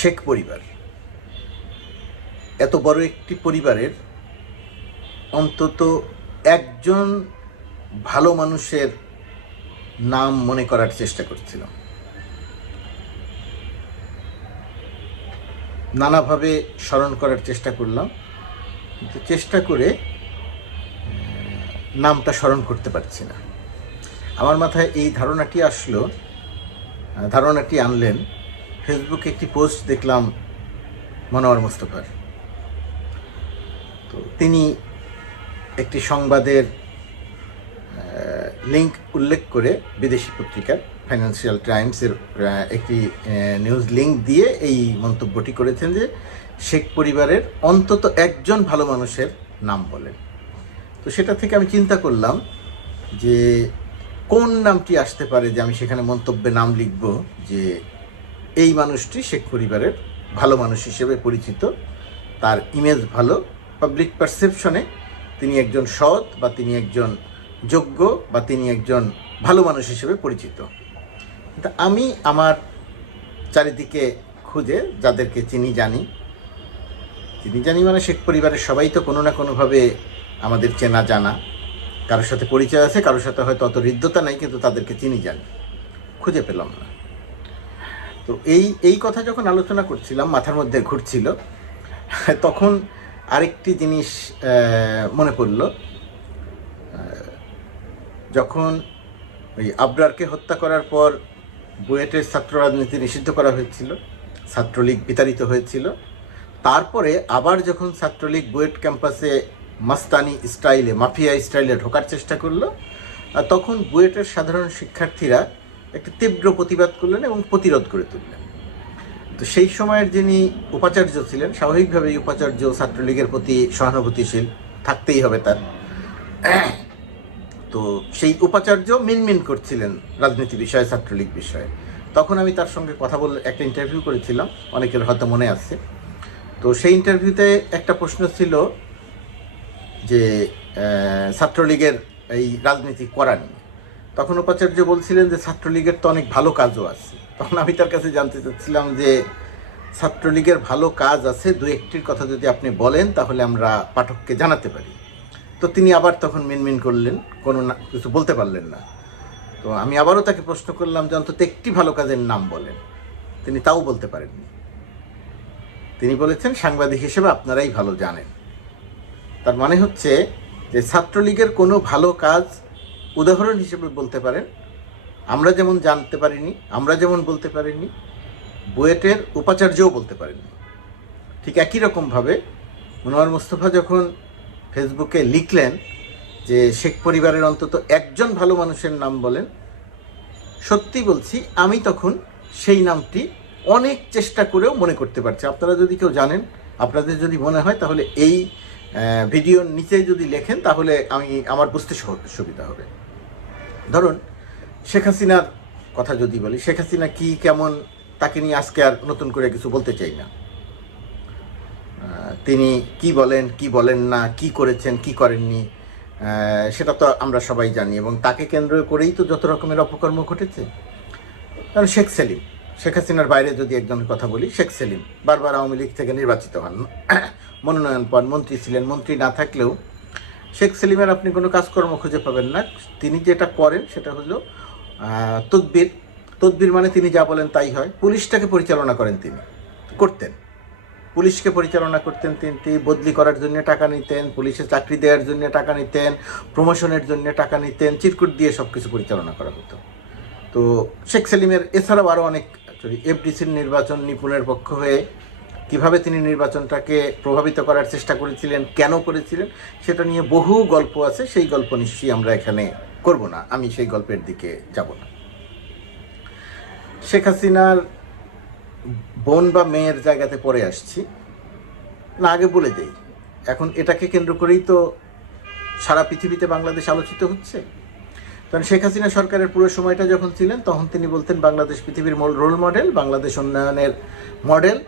শেখ পরিবার এত বড় একটি পরিবারের অন্তত একজন ভালো মানুষের নাম মনে করার চেষ্টা করছিলাম। নানাভাবে স্মরণ করার চেষ্টা করলাম, কিন্তু চেষ্টা করে নামটা স্মরণ করতে পারছি না। আমার মাথায় এই ধারণাটি আনলেন ফেসবুকে একটি পোস্ট দেখলাম মনোয়ার মুস্তফার। তো তিনি একটি সংবাদের লিঙ্ক উল্লেখ করে বিদেশি পত্রিকার ফাইন্যান্সিয়াল টাইমসের একটি নিউজ লিঙ্ক দিয়ে এই মন্তব্যটি করেছেন যে শেখ পরিবারের অন্তত একজন ভালো মানুষের নাম বলেন। তো সেটা থেকে আমি চিন্তা করলাম যে কোন নামটি আসতে পারে যে আমি সেখানে মন্তব্যে নাম লিখব যে এই মানুষটি শেখ পরিবারের ভালো মানুষ হিসেবে পরিচিত, তার ইমেজ ভালো, পাবলিক পারসেপশনে তিনি একজন সৎ বা তিনি একজন যোগ্য বা তিনি একজন ভালো মানুষ হিসেবে পরিচিত। কিন্তু আমি আমার চারিদিকে খুঁজে যাদেরকে চিনি জানি মানে শেখ পরিবারের সবাই তো কোনো না কোনোভাবে আমাদের চেনা জানা, কারোর সাথে পরিচয় আছে, কারোর সাথে হয়তো অত হৃদ্যতা নাই, কিন্তু তাদেরকে চিনি জানি, খুঁজে পেলাম না। তো এই কথা যখন আলোচনা করছিলাম, মাথার মধ্যে ঘুরছিল, তখন আরেকটি জিনিস মনে পড়ল। যখন ওই আবরারকে হত্যা করার পর বুয়েটের ছাত্র রাজনীতি নিষিদ্ধ করা হয়েছিল, ছাত্রলীগ বিতাড়িত হয়েছিল, তারপরে আবার যখন ছাত্রলীগ বুয়েট ক্যাম্পাসে মাস্তানি স্টাইলে, মাফিয়া স্টাইলে ঢোকার চেষ্টা করলো, তখন বুয়েটের সাধারণ শিক্ষার্থীরা একটি তীব্র প্রতিবাদ করলেন এবং প্রতিরোধ করে তুললেন। তো সেই সময়ের যিনি উপাচার্য ছিলেন, স্বাভাবিকভাবেই উপাচার্য ছাত্রলীগের প্রতি সহানুভূতিশীল থাকতেই হবে তার। তো সেই উপাচার্য মিনমিন করছিলেন রাজনীতি বিষয়ে, ছাত্রলীগ বিষয়ে। তখন আমি তার সঙ্গে কথা বলে একটা ইন্টারভিউ করেছিলাম, অনেকের হয়তো মনে আছে। তো সেই ইন্টারভিউতে একটা প্রশ্ন ছিল যে ছাত্রলীগের এই রাজনীতি করা নিয়ে। তখন উপাচার্য বলছিলেন যে ছাত্রলীগের তো অনেক ভালো কাজও আছে। তখন আমি তার কাছে জানতে চাচ্ছিলাম যে ছাত্রলীগের ভালো কাজ আছে, দু একটির কথা যদি আপনি বলেন তাহলে আমরা পাঠককে জানাতে পারি। তো তিনি আবার তখন মিনমিন করলেন, কিছু বলতে পারলেন না। তো আমি আবারও তাকে প্রশ্ন করলাম যে অন্তত একটি ভালো কাজের নাম বলেন। তিনি তাও বলতে পারেননি। তিনি বলেছেন সাংবাদিক হিসেবে আপনারাই ভালো জানেন। তার মানে হচ্ছে যে ছাত্রলীগের কোনো ভালো কাজ উদাহরণ হিসেবে বলতে পারেন, আমরা যেমন জানতে পারিনি, আমরা যেমন বলতে পারিনি, বুয়েটের উপাচার্যও বলতে পারেননি। ঠিক একই রকমভাবে মনোয়ার মুস্তফা যখন ফেসবুকে লিখলেন যে শেখ পরিবারের অন্তত একজন ভালো মানুষের নাম বলেন, সত্যি বলছি আমি তখন সেই নামটি অনেক চেষ্টা করেও মনে করতে পারছি। আপনারা যদি কেউ জানেন, আপনাদের যদি মনে হয়, তাহলে এই ভিডিওর নিচে যদি লেখেন তাহলে আমার বুঝতে সুবিধা হবে। ধরুন শেখ হাসিনার কথা যদি বলি, শেখ হাসিনা কি কেমন, তাকে নিয়ে আজকে আর নতুন করে কিছু বলতে চাই না। তিনি কি বলেন, কি বলেন না, কি করেছেন, কি করেননি, সেটা তো আমরা সবাই জানি, এবং তাকে কেন্দ্র করেই তো যত রকমের অপকর্ম ঘটেছে। কারণ শেখ হাসিনার বাইরে যদি একজনের কথা বলি, শেখ সেলিম বারবার আওয়ামী লীগ থেকে নির্বাচিত হন, মনোনয়ন পান, মন্ত্রী ছিলেন। মন্ত্রী না থাকলেও শেখ সেলিমের আপনি কোনো কাজকর্ম খুঁজে পাবেন না। তিনি যেটা করেন সেটা হলো তদবির মানে তিনি যা বলেন তাই হয়। পুলিশটাকে পরিচালনা করতেন, পুলিশকে পরিচালনা করতেন। তিনি বদলি করার জন্য টাকা নিতেন, পুলিশে চাকরি দেওয়ার জন্য টাকা নিতেন, প্রমোশনের জন্য টাকা নিতেন, চিরকুট দিয়ে সব কিছু পরিচালনা করা হতো। তো শেখ সেলিমের এছাড়াও আরও অনেক, এফডিসির নির্বাচন নিপুণের পক্ষ হয়ে কিভাবে তিনি নির্বাচনটাকে প্রভাবিত করার চেষ্টা করেছিলেন, কেন করেছিলেন, সেটা নিয়ে বহু গল্প আছে। সেই গল্প নিশ্চয়ই আমরা এখানে করব না, আমি সেই গল্পের দিকে যাব না। শেখ হাসিনার বোন বা মেয়ের জায়গাতে পড়ে আসছি না, আগে বলে দেই, এখন এটাকে কেন্দ্র করেই তো সারা পৃথিবীতে বাংলাদেশ আলোচিত হচ্ছে। কারণ শেখ হাসিনা সরকারের পুরো সময়টা যখন ছিলেন তখন তিনি বলতেন বাংলাদেশ পৃথিবীর রোল মডেল, বাংলাদেশ উন্নয়নের মডেল,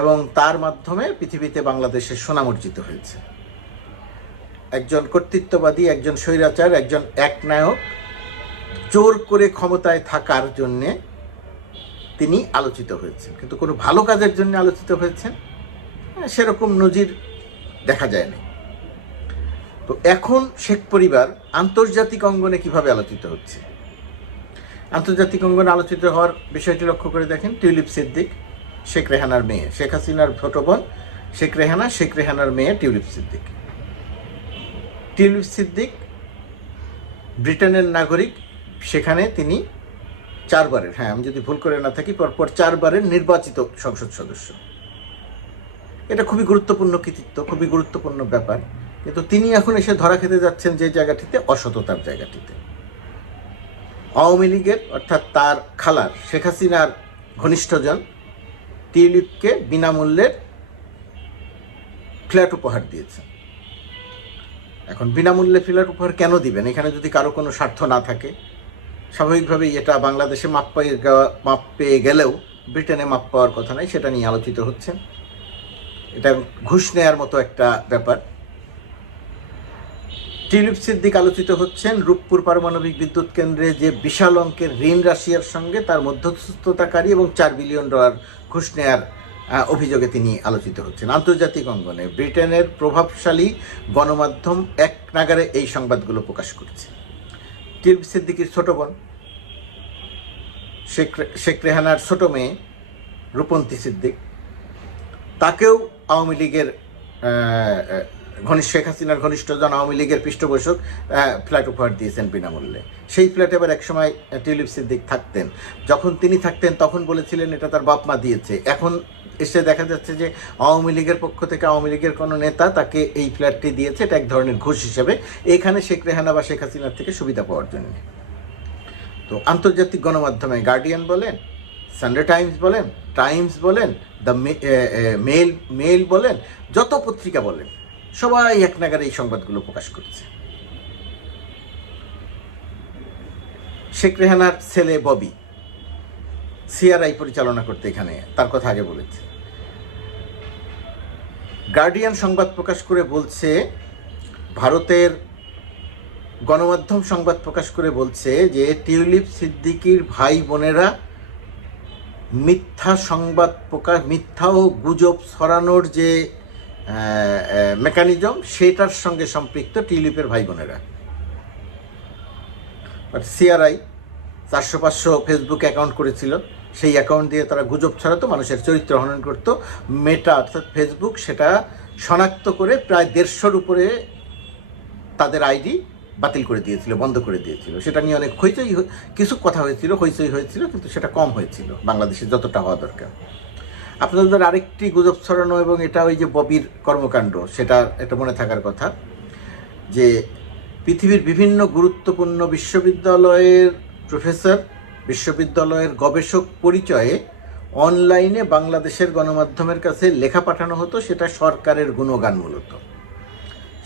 এবং তার মাধ্যমে পৃথিবীতে বাংলাদেশের সুনাম অর্জিত হয়েছে। একজন কর্তৃত্ববাদী, একজন স্বৈরাচার, একজন একনায়ক জোর করে ক্ষমতায় থাকার জন্যে তিনি আলোচিত হয়েছেন, কিন্তু কোনো ভালো কাজের জন্য আলোচিত হয়েছেন সেরকম নজির দেখা যায়নি। তো এখন শেখ পরিবার আন্তর্জাতিক অঙ্গনে কিভাবে আলোচিত হচ্ছে? আন্তর্জাতিক অঙ্গনে আলোচিত হওয়ার বিষয়টি লক্ষ্য করে দেখেন। টিউলিপ সিদ্দিক শেখ রেহানার মেয়ে, শেখ হাসিনার ছোট বোন শেখ রেহানা, শেখ রেহানার মেয়ে টিউলিপ সিদ্দিক। টিউলিপ সিদ্দিক ব্রিটেনের নাগরিক, সেখানে তিনি 4 বারের, আমি যদি ভুল করে না থাকি, পরপর 4 বারের নির্বাচিত সংসদ সদস্য। এটা খুবই গুরুত্বপূর্ণ কৃতিত্ব, খুবই গুরুত্বপূর্ণ ব্যাপার। কিন্তু তিনি এখন এসে ধরা খেতে যাচ্ছেন যে জায়গাটিতে, অসততার জায়গাটিতে। আওয়ামী লীগের অর্থাৎ তার খালার শেখ হাসিনার ঘনিষ্ঠজন টিউলিপকে বিনামূল্যের ফ্ল্যাট উপহার দিয়েছেন। এখন বিনামূল্যে ফ্ল্যাট উপহার কেন দিবেন? এখানে যদি কারো কোনো স্বার্থ না থাকে, স্বাভাবিকভাবেই এটা বাংলাদেশে মাপ পেয়ে গেলেও ব্রিটেনে মাপ পাওয়ার কথা নয়, সেটা নিয়ে আলোচিত হচ্ছে। এটা ঘুষ নেয়ার মতো একটা ব্যাপার। টিউলিপ সিদ্দিক আলোচিত হচ্ছেন রূপপুর পারমাণবিক বিদ্যুৎ কেন্দ্রে যে বিশাল অঙ্কের ঋণ রাশিয়ার সঙ্গে তার মধ্যস্থতাকারী এবং $4 বিলিয়ন ঘুষ নেয়ার অভিযোগে তিনি আলোচিত হচ্ছেন আন্তর্জাতিক অঙ্গনে। ব্রিটেনের প্রভাবশালী গণমাধ্যম এক নাগারে এই সংবাদগুলো প্রকাশ করছে। টিউলিপ সিদ্দিকের ছোট বোন শেখ রেহানার ছোট মেয়ে রূপন্তী সিদ্দিক, তাকেও আওয়ামী লীগের শেখ হাসিনার ঘনিষ্ঠজন আওয়ামী লীগের পৃষ্ঠপোষক ফ্ল্যাট উপহার দিয়েছেন বিনামূল্যে। সেই ফ্ল্যাটে আবার একসময় টিউলিপ সিদ্দিক থাকতেন। যখন তিনি থাকতেন তখন বলেছিলেন এটা তার বাপ মা দিয়েছে। এখন এসে দেখা যাচ্ছে যে আওয়ামী লীগের পক্ষ থেকে আওয়ামী লীগের কোনো নেতা তাকে এই ফ্ল্যাটটি দিয়েছে, এটা এক ধরনের ঘুষ হিসেবে, এখানে শেখ রেহানা বা শেখ হাসিনার থেকে সুবিধা পাওয়ার জন্য। তো আন্তর্জাতিক গণমাধ্যমে গার্ডিয়ান বলেন, সানডে টাইমস বলেন, টাইমস বলেন, দ্য মেল বলেন, যত পত্রিকা বলেন, সবাই এক নাগারে এই সংবাদগুলো প্রকাশ করছে। শেখ রেহানার ছেলে ববি সিআরআই পরিচালনা করতে এখানে, তার কথা আগে বলেছে। গার্ডিয়ান সংবাদ প্রকাশ করে বলছে, ভারতের গণমাধ্যম সংবাদ প্রকাশ করে বলছে যে টিউলিপ সিদ্দিকির ভাই বোনেরা মিথ্যা ও গুজব ছড়ানোর যে মেকানিজম, সেটার সঙ্গে সম্পৃক্ত টিউলিপের ভাই বোনেরা। সিআরআই 400-500 ফেসবুক অ্যাকাউন্ট করেছিল, সেই অ্যাকাউন্ট দিয়ে তারা গুজব ছড়াতো, মানুষের চরিত্র হনন করতো। মেটা অর্থাৎ ফেসবুক সেটা শনাক্ত করে প্রায় 150-র উপরে তাদের আইডি বাতিল করে দিয়েছিল, বন্ধ করে দিয়েছিল। সেটা নিয়ে অনেক কিছু কথা হয়েছিল, হইচই হয়েছিল, কিন্তু সেটা কম হয়েছিল বাংলাদেশে যতটা হওয়া দরকার। আপনাদের আরেকটি গুজব ছড়ানো, এবং এটা ওই যে ববির কর্মকাণ্ড, এটা মনে থাকার কথা যে পৃথিবীর বিভিন্ন গুরুত্বপূর্ণ বিশ্ববিদ্যালয়ের প্রফেসর, বিশ্ববিদ্যালয়ের গবেষক পরিচয়ে অনলাইনে বাংলাদেশের গণমাধ্যমের কাছে লেখা পাঠানো হতো, সেটা সরকারের গুণগান, মূলত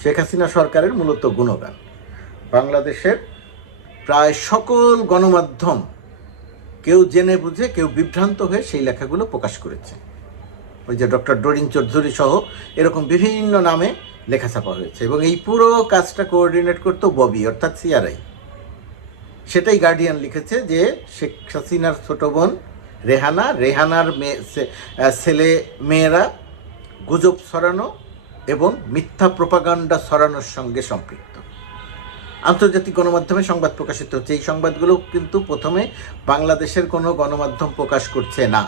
শেখ হাসিনা সরকারের মূলত গুণগান। বাংলাদেশের প্রায় সকল গণমাধ্যম কেউ জেনে বুঝে, কেউ বিভ্রান্ত হয়ে সেই লেখাগুলো প্রকাশ করেছে। ওই যে ডক্টর ডরিন চৌধুরী সহ এরকম বিভিন্ন নামে লেখা ছাপা হয়েছে, এবং এই পুরো কাজটা কোঅর্ডিনেট করতো ববি অর্থাৎ সিআরআই। সেটাই গার্ডিয়ান লিখেছে যে শেখ হাসিনার ছোট বোন রেহানার ছেলে মেয়েরা গুজব ছড়ানো এবং মিথ্যা প্রোপাগান্ডা ছড়ানোর সঙ্গে সম্পৃক্ত। আন্তর্জাতিক গণমাধ্যমে সংবাদ প্রকাশিত হচ্ছে। এই সংবাদগুলো কিন্তু প্রথমে বাংলাদেশের কোনো গণমাধ্যম প্রকাশ করছে না।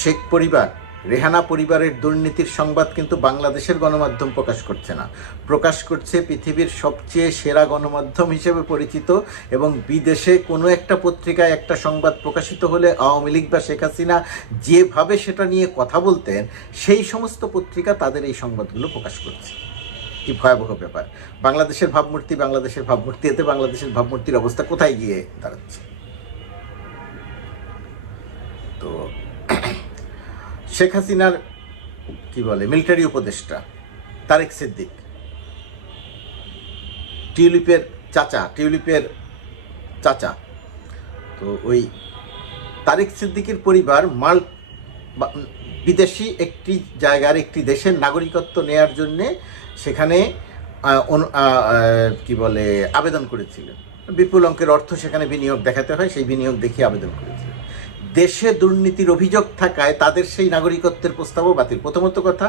শেখ পরিবার, রেহানা পরিবারের দুর্নীতির সংবাদ কিন্তু বাংলাদেশের গণমাধ্যম প্রকাশ করছে না, প্রকাশ করছে পৃথিবীর সবচেয়ে সেরা গণমাধ্যম হিসেবে পরিচিত। এবং বিদেশে কোনো একটা পত্রিকায় একটা সংবাদ প্রকাশিত হলে আওয়ামী লীগ বা শেখ হাসিনা যেভাবে সেটা নিয়ে কথা বলতেন, সেই সমস্ত পত্রিকা তাদের এই সংবাদগুলো প্রকাশ করছে। কি ভয়াবহ ব্যাপার! বাংলাদেশের ভাবমূর্তি, এতে বাংলাদেশের ভাবমূর্তির অবস্থা কোথায় গিয়ে দাঁড়াচ্ছে? তো শেখ হাসিনার মিলিটারি উপদেষ্টা তারেক সিদ্দিক, টিউলিপের চাচা, তো ওই তারেক সিদ্দিকের পরিবার বিদেশি একটি জায়গার, একটি দেশের নাগরিকত্ব নেয়ার জন্যে সেখানে আবেদন করেছিলেন। বিপুল অঙ্কের অর্থ সেখানে বিনিয়োগ দেখাতে হয়, সেই বিনিয়োগ দেখিয়ে আবেদন করেছিলেন। দেশে দুর্নীতির অভিযোগ থাকায় তাদের সেই নাগরিকত্বের প্রস্তাবও বাতিল। প্রথমত কথা,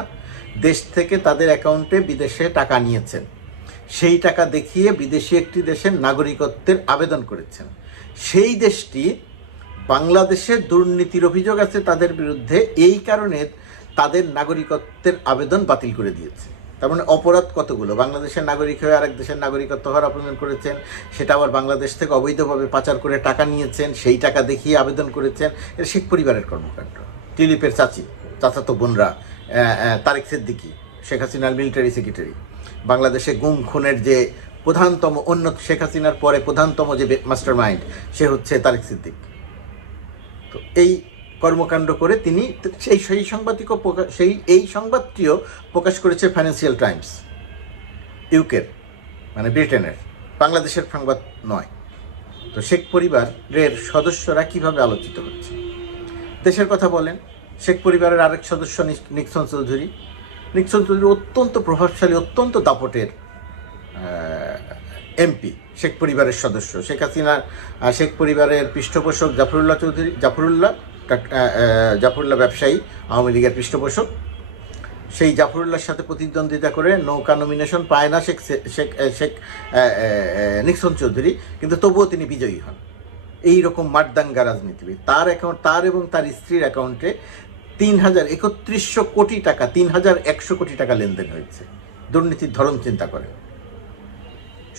দেশ থেকে তাদের অ্যাকাউন্টে বিদেশে টাকা নিয়েছেন, সেই টাকা দেখিয়ে বিদেশি একটি দেশের নাগরিকত্বের আবেদন করেছেন। সেই দেশটি বাংলাদেশে দুর্নীতির অভিযোগ আছে তাদের বিরুদ্ধে, এই কারণে তাদের নাগরিকত্বের আবেদন বাতিল করে দিয়েছে। তার মানে অপরাধ কতগুলো! বাংলাদেশের নাগরিক হয়ে আরেক দেশের নাগরিকত্ব হওয়ার আবেদন করেছেন, সেটা আবার বাংলাদেশ থেকে অবৈধভাবে পাচার করে টাকা নিয়েছেন, সেই টাকা দেখিয়ে আবেদন করেছেন। এটা শেখ পরিবারের কর্মকাণ্ড। টিলিপের চাচাতো বোনরা, তারেক সিদ্দিকী, শেখ হাসিনার মিলিটারি সেক্রেটারি, বাংলাদেশে গুম খুনের যে প্রধানতম, অন্য শেখ হাসিনার পরে প্রধানতম যে মাস্টার মাইন্ড, সে হচ্ছে তারেক সিদ্দিক। তো এই কর্মকাণ্ড করে তিনি এই সংবাদটিও প্রকাশ করেছে ফাইন্যান্সিয়াল টাইমস, ইউকের, মানে ব্রিটেনের, বাংলাদেশের সংবাদ নয়। তো শেখ পরিবারের সদস্যরা কিভাবে আলোচিত হচ্ছে? দেশের কথা বলেন, শেখ পরিবারের আরেক সদস্য নিক্সন চৌধুরী অত্যন্ত প্রভাবশালী, অত্যন্ত দাপটের এমপি, শেখ পরিবারের সদস্য। শেখ পরিবারের পৃষ্ঠপোষক জাফরুল্লাহ ব্যবসায়ী, আওয়ামী লীগের পৃষ্ঠপোষক। সেই জাফরুল্লাহর সাথে প্রতিদ্বন্দ্বিতা করে নৌকা নমিনেশন পায় না শেখ নিক্সন চৌধুরী, কিন্তু তবুও তিনি বিজয়ী হন। এই রকম মারদাঙ্গা রাজনীতিবিদ। তার এবং তার স্ত্রীর অ্যাকাউন্টে 3,3100 কোটি টাকা, 3,100 কোটি টাকা লেনদেন হয়েছে। দুর্নীতির ধরন চিন্তা করেন।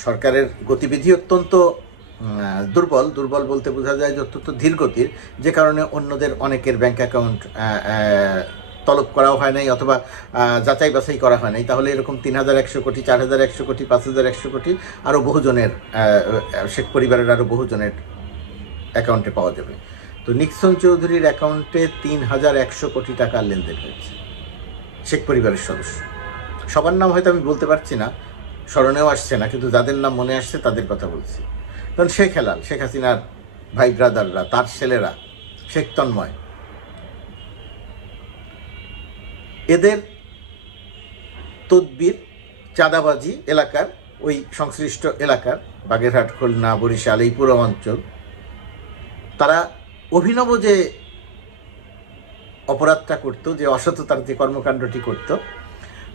সরকারের গতিবিধি অত্যন্ত দুর্বল বলতে বোঝা যায় যে অত্যন্ত ধীরগতির, যে কারণে অন্যদের অনেকের ব্যাংক অ্যাকাউন্ট তলব করাও হয় নাই অথবা যাচাই বাছাই করা হয় নাই। তাহলে এরকম 3,100 কোটি, 4,100 কোটি, 5,100 কোটি আরও বহুজনের, শেখ পরিবারের আরও বহুজনের অ্যাকাউন্টে পাওয়া যাবে। তো নিক্সন চৌধুরীর অ্যাকাউন্টে 3,100 কোটি টাকার লেনদেন হয়েছে। শেখ পরিবারের সদস্য সবার নাম হয়তো আমি বলতে পারছি না, স্মরণেও আসছে না, কিন্তু যাদের নাম মনে আসছে তাদের কথা বলছি। কারণ শেখ হেলাল, শেখ হাসিনার ভাই ব্রাদাররা, তার ছেলেরা, শেখ তন্ময়, এদের তদবির, চাঁদাবাজি এলাকার, ওই সংশ্লিষ্ট এলাকার বাগেরহাট, খুলনা, বরিশাল, এই পুরো অঞ্চল, তারা অভিনব যে অপরাধটা করতো, যে অসততার যে কর্মকাণ্ডটি করত,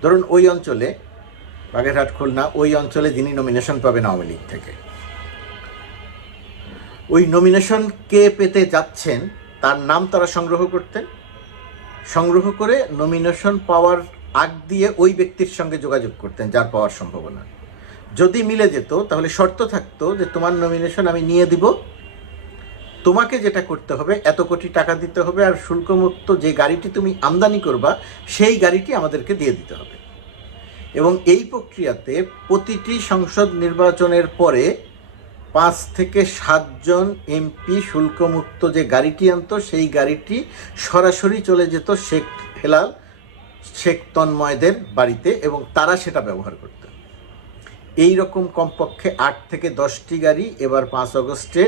ধরুন ওই অঞ্চলে বাগেরহাট, খুলনা, ওই অঞ্চলে যিনি নমিনেশন পাবেন আওয়ামী লীগ থেকে, ওই নমিনেশন কে পেতে যাচ্ছেন তার নাম তারা সংগ্রহ করতেন। সংগ্রহ করে নমিনেশন পাওয়ার আগ দিয়ে ওই ব্যক্তির সঙ্গে যোগাযোগ করতেন যার পাওয়ার সম্ভাবনা। যদি মিলে যেত তাহলে শর্ত থাকতো যে তোমার নমিনেশন আমি নিয়ে দিব, তোমাকে যেটা করতে হবে এত কোটি টাকা দিতে হবে, আর শুল্কমুক্ত যে গাড়িটি তুমি আমদানি করবা সেই গাড়িটি আমাদেরকে দিয়ে দিতে হবে। এবং এই প্রক্রিয়াতে প্রতিটি সংসদ নির্বাচনের পরে 5 থেকে 7 জন এমপি শুল্কমুক্ত যে গাড়িটি আনতো, সেই গাড়িটি সরাসরি চলে যেত শেখ হেলাল, শেখ তন্ময়দের বাড়িতে, এবং তারা সেটা ব্যবহার করত। এই রকম কমপক্ষে 8 থেকে 10টি গাড়ি এবার 5 আগস্টে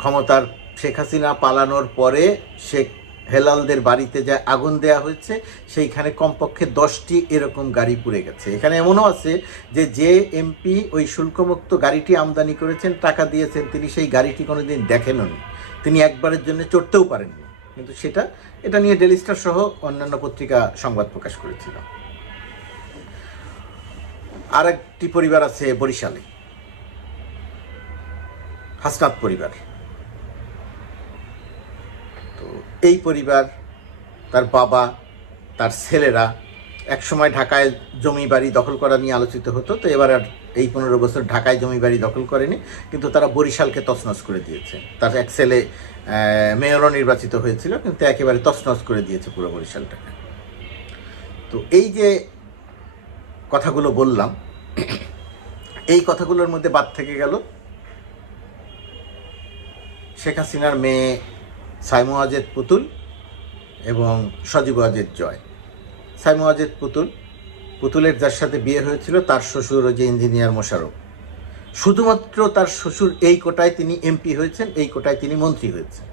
ক্ষমতার শেখ হাসিনা পালানোর পরে শেখ হেলালদের বাড়িতে যা আগুন দেয়া হয়েছে, সেইখানে কমপক্ষে 10টি এরকম গাড়ি পুড়ে গেছে। এখানে এমনও আছে যে এমপি ওই শুল্কমুক্ত গাড়িটি আমদানি করেছেন, টাকা দিয়েছেন, তিনি সেই গাড়িটি কোনোদিন দেখেননি, তিনি একবারের জন্য চড়তেও পারেননি, কিন্তু এটা নিয়ে ডেইলি স্টার সহ অন্যান্য পত্রিকা সংবাদ প্রকাশ করেছিল। আর একটি পরিবার আছে বরিশালে, হাসনাত পরিবার। তো এই পরিবার, তার বাবা, তার ছেলেরা একসময় ঢাকায় জমি বাড়ি দখল করা নিয়ে আলোচিত হতো। তো এবার আর এই 15 বছর ঢাকায় জমি বাড়ি দখল করেনি, কিন্তু তারা বরিশালকে তছনছ করে দিয়েছে। তার এক ছেলে মেয়রও নির্বাচিত হয়েছিল, কিন্তু একেবারে তছনছ করে দিয়েছে পুরো বরিশালটাকে। তো এই যে কথাগুলো বললাম, এই কথাগুলোর মধ্যে বাদ থেকে গেল শেখ হাসিনার মেয়ে সাইমু ওয়াজেদ পুতুল এবং সজীব ওয়াজেদ জয়। সাইমু ওয়াজেদ পুতুলের যার সাথে বিয়ে হয়েছিল তার শ্বশুর যে ইঞ্জিনিয়ার মোশাররফ, শুধুমাত্র তার শ্বশুর এই কোটায় তিনি এমপি হয়েছেন, এই কোটায় তিনি মন্ত্রী হয়েছেন।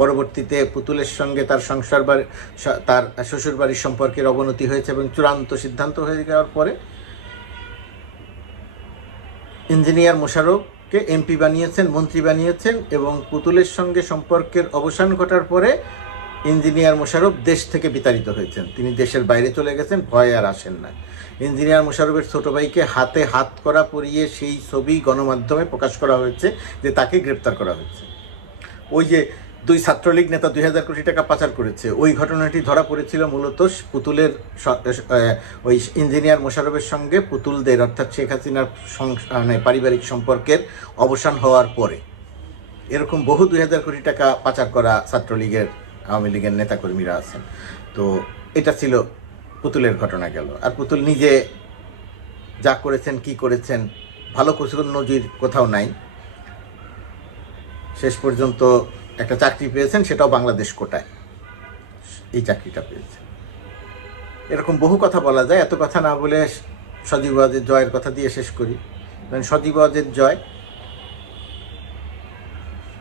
পরবর্তীতে পুতুলের সঙ্গে তার তার শ্বশুর বাড়ির সম্পর্কের অবনতি হয়েছে এবং চূড়ান্ত সিদ্ধান্ত হয়ে যাওয়ার পরে ইঞ্জিনিয়ার মোশাররফ মোশাররফকে এমপি বানিয়েছেন, মন্ত্রী বানিয়েছেন, এবং পুতুলের সঙ্গে সম্পর্কের অবসান ঘটার পরে ইঞ্জিনিয়ার মোশাররফ দেশ থেকে বিতাড়িত হয়েছেন। তিনি দেশের বাইরে চলে গেছেন, ভয়ে আর আসেন না। ইঞ্জিনিয়ার মোশাররফের ছোট ভাইকে হাতে হাত করা পরিয়ে সেই ছবি গণমাধ্যমে প্রকাশ করা হয়েছে যে তাকে গ্রেপ্তার করা হয়েছে। ওই যে 2 ছাত্রলীগ নেতা 2000 কোটি টাকা পাচার করেছে, ওই ঘটনাটি ধরা পড়েছিল মূলত পুতুলের ওই ইঞ্জিনিয়ার মোশাররফের সঙ্গে পুতুলদের অর্থাৎ শেখ হাসিনার মানে পারিবারিক সম্পর্কের অবসান হওয়ার পরে। এরকম বহু 2000 কোটি টাকা পাচার করা ছাত্রলীগের, আওয়ামী লীগের নেতাকর্মীরা আছেন। তো এটা ছিল পুতুলের ঘটনা গেল। আর পুতুল নিজে যা করেছেন, কি করেছেন, ভালো কিছু নজির কোথাও নাই। শেষ পর্যন্ত একটা চাকরি পেয়েছেন, সেটাও বাংলাদেশ কোটায় এই চাকরিটা পেয়েছেন। এরকম বহু কথা বলা যায়, এত কথা না বলে সজীব ওয়াজেদ জয়ের কথা দিয়ে শেষ করি। সজীব ওয়াজেদ জয়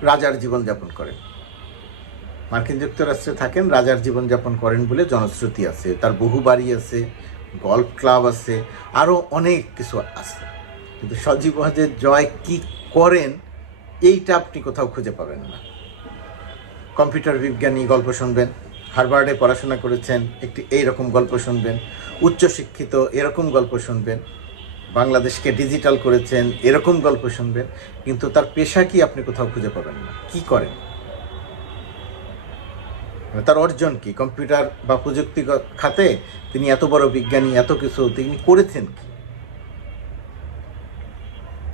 রাজার জীবনযাপন করেন, মার্কিন যুক্তরাষ্ট্রে থাকেন, রাজার জীবনযাপন করেন বলে জনশ্রুতি আছে। তার বহু বাড়ি আছে, গল্ফ ক্লাব আছে, আরও অনেক কিছু আছে। কিন্তু সজীব ওয়াজেদ জয় কি করেন এইটা আপনি কোথাও খুঁজে পাবেন না। কম্পিউটার বিজ্ঞানী গল্প শুনবেন, হার্ভার্ডে পড়াশোনা করেছেন একটি এইরকম গল্প শুনবেন, উচ্চশিক্ষিত এরকম গল্প শুনবেন, বাংলাদেশকে ডিজিটাল করেছেন এরকম গল্প শুনবেন, কিন্তু তার পেশা কি আপনি কোথাও খুঁজে পাবেন না। কি করেন, তার অর্জন কি? কম্পিউটার বা প্রযুক্তি খাতে তিনি এত বড় বিজ্ঞানী, এত কিছু তিনি করেছেন কি?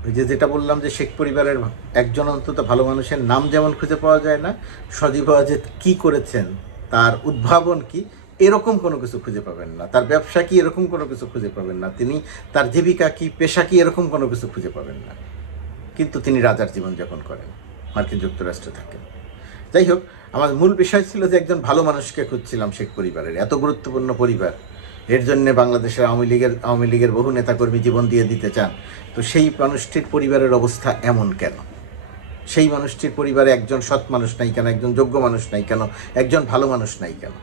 ওই যেটা বললাম যে শেখ পরিবারের একজন অন্তত ভালো মানুষের নাম যেমন খুঁজে পাওয়া যায় না, সজীব ওয়াজেদ কি করেছেন, তার উদ্ভাবন কি, এরকম কোনো কিছু খুঁজে পাবেন না। তার ব্যবসা কি, এরকম কোনো কিছু খুঁজে পাবেন না। তিনি তার জীবিকা কি, পেশা কি, এরকম কোনো কিছু খুঁজে পাবেন না। কিন্তু তিনি রাজার জীবনযাপন করেন, মার্কিন যুক্তরাষ্ট্রে থাকেন। যাই হোক, আমার মূল বিষয় ছিল যে একজন ভালো মানুষকে খুঁজছিলাম শেখ পরিবারের, এত গুরুত্বপূর্ণ পরিবার, এর জন্যে বাংলাদেশের আওয়ামী লীগের বহু নেতাকর্মী জীবন দিয়ে দিতে চান। তো সেই মানুষটির পরিবারের অবস্থা এমন কেন? সেই মানুষটির পরিবারে একজন সৎ মানুষ নাই কেন, একজন যোগ্য মানুষ নাই কেন, একজন ভালো মানুষ নাই কেন?